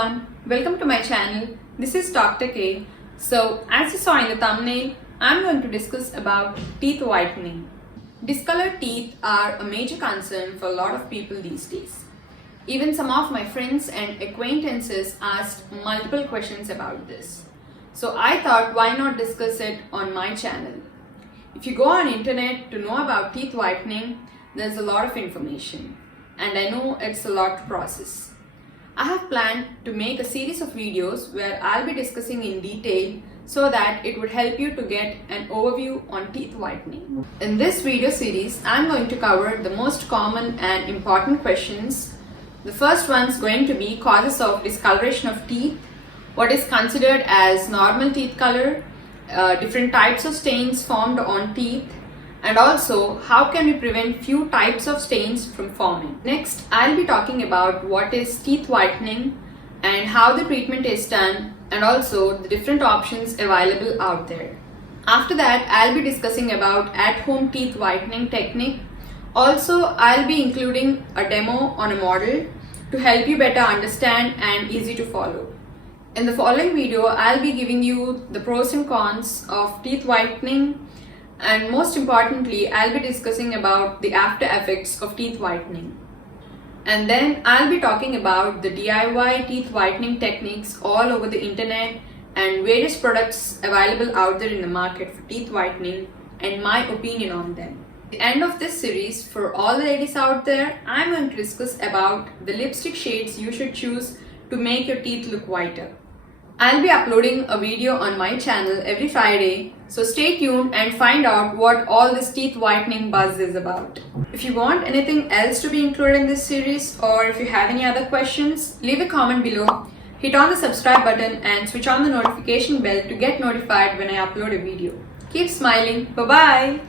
everyone, welcome to my channel. This is Dr. K. So as you saw in the thumbnail, I'm going to discuss about teeth whitening. Discolored teeth are a major concern for a lot of people these days. Even some of my friends and acquaintances asked multiple questions about this. So I thought, why not discuss it on my channel? If you go on internet to know about teeth whitening, there's a lot of information, and I know it's a lot to process. I have planned to make a series of videos where I'll be discussing in detail so that it would help you to get an overview on teeth whitening. In this video series, I'm going to cover the most common and important questions. The first one's going to be causes of discoloration of teeth, what is considered as normal teeth color, different types of stains formed on teeth, and also how can we prevent few types of stains from forming. Next, I'll be talking about what is teeth whitening and how the treatment is done, and also the different options available out there. After that, I'll be discussing about at-home teeth whitening technique. Also, I'll be including a demo on a model to help you better understand and easy to follow. In the following video, I'll be giving you the pros and cons of teeth whitening, and most importantly, I'll be discussing about the after effects of teeth whitening. And then I'll be talking about the DIY teeth whitening techniques all over the internet and various products available out there in the market for teeth whitening and my opinion on them. At the end of this series, for all the ladies out there, I'm going to discuss about the lipstick shades you should choose to make your teeth look whiter. I'll be uploading a video on my channel every Friday, so stay tuned and find out what all this teeth whitening buzz is about. If you want anything else to be included in this series, or if you have any other questions, leave a comment below, hit on the subscribe button and switch on the notification bell to get notified when I upload a video. Keep smiling. Bye-bye.